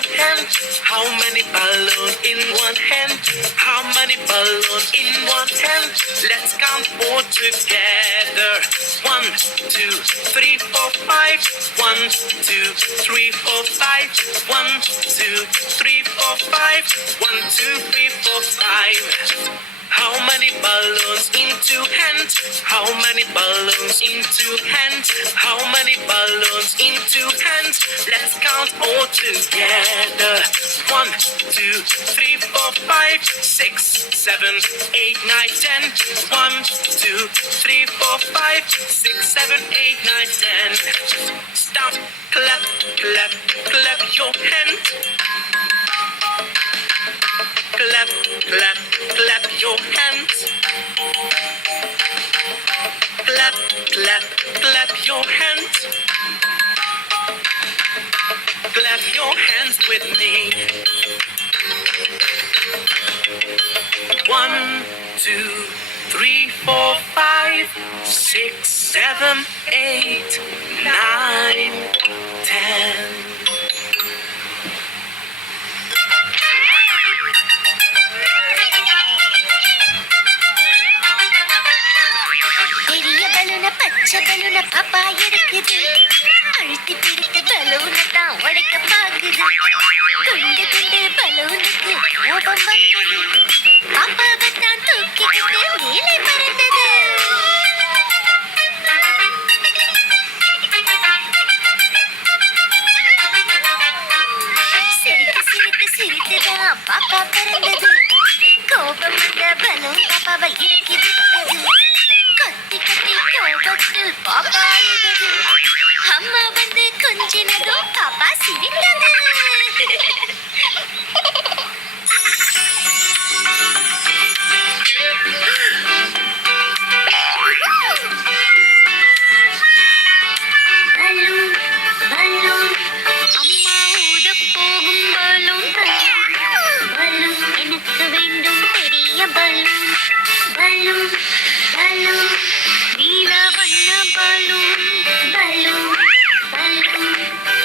one hand? How many balloons in one hand? How many balloons in one hand? Let's count four together. 1, 2, 3, 4, 5. 1, 2, 3, 4, 5. 1, 2, 3, 4, 5. 1, 2, 3, 4, 5. How many balloons in two hands? How many balloons in two hands? How many balloons in two hands? Let's count all together. 1, 2, 3, 4, 5, 6, 7, 8, 9, 10. 1, 2, 3, 4, 5, 6, 7, 8, 9, 10. Stop, clap, clap, clap your hands. Clap, clap, clap your hands. Clap, clap, clap your hands. Clap your hands with me. 1, 2, 3, 4, 5, 6, 7, 8, 9, 10. பலூன பாப்பா எடுக்குது, அழுத்தி பிடித்து பலூன தான் உடைக்க பாக்குது. குண்டு குண்டு பலூனுக்கு கோபம் வந்தது, பாப்பாவை தான் தூக்கிக்கிட்டு மேலே பறந்தது. சிரித்து சிரித்து சிரித்துதான் பாப்பா பறந்தது. கோபம் வந்த பலூன் பாப்பாவை இறக்கி விட்டது. கத்தி கத்தி கோபத்தில் பாப்பா அழுதது. அம்மா வந்து கொஞ்சினதும் பாப்பா சிரித்தது. பலூன் பலூன் அம்மா ஊதப் போகும் பலூன். பலூன் எனக்கு வேண்டும் பெரிய பலூன். பலூன் பலூன் நீல வண்ண பலூன். பலூன் பலூன்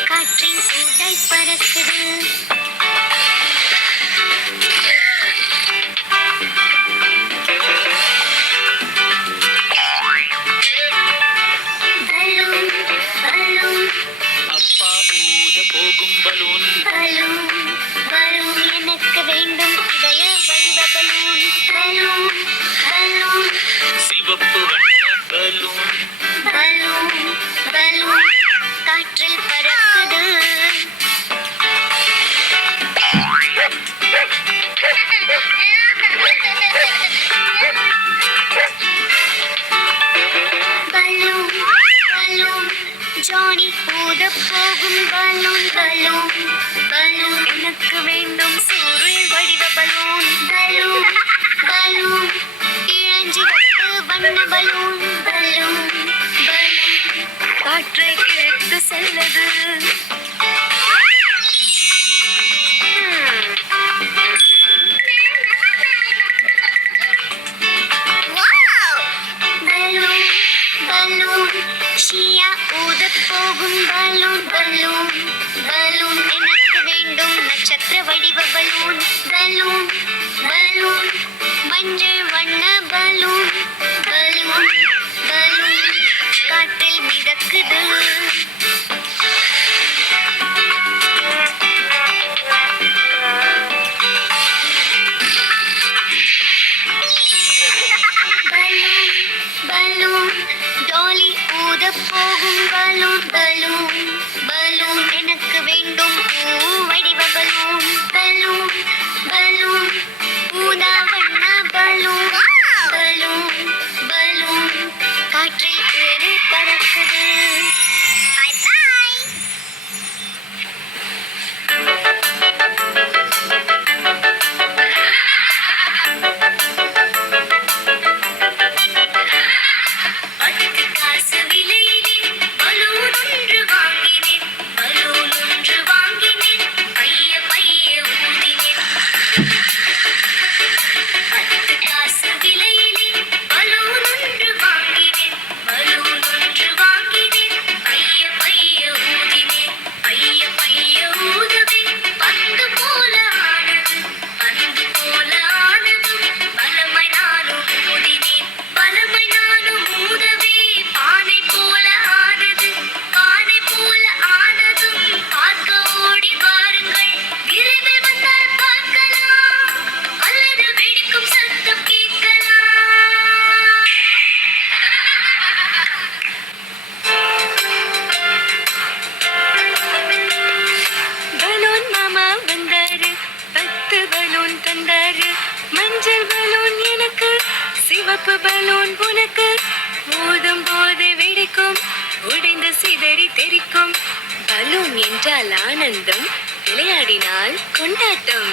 காற்றின் கூடை பறக்குது. பலூன் பலூன் அப்பா ஊத போகும் பலூன். பலூன் பலூன் எனக்கு வேண்டும் இதய வடிவ பலூன். பலூன் பலூன் சிவப்பு வண்ண பலூன். பலூன் பலூன் காற்றில் பறக்குது. பலூன் பலூன் ஜானி ஊதப் போகும் பலூன். பலூன் பலூன் எனக்கு வேண்டும் சூரிய வடிவ பலூன். பலூன் பலூன் இளஞ்சிவப்பு வண்ண பலூன். பலூன் பலூன் காற்றை கிழித்து செல்லது. பலூன் பலூன் ஷியா ஊதப் போகும் பலூன். பலூன் பலூன் எனக்கு வேண்டும் நட்சத்திர வடிவ பலூன். பலூன் பலூன் மஞ்சள் வண்ண பலூன். பலூன் பலூன் காற்றில் மிதக்குது. பலூன் பலூன் டாலி ஊதப் போகும் பலூன். பலூன் பலூன் எனக்கு வேண்டும் பூ வடிவ பலூன். பலூன் பலூன் ஊதா வண்ண பலூன். சிவப்பு பலூன் உனக்கு ஊதும் போது வெடிக்கும் உடைந்து சிதறி தெரிக்கும் பலூன் என்றால் ஆனந்தம் விளையாடினால் கொண்டாட்டம்.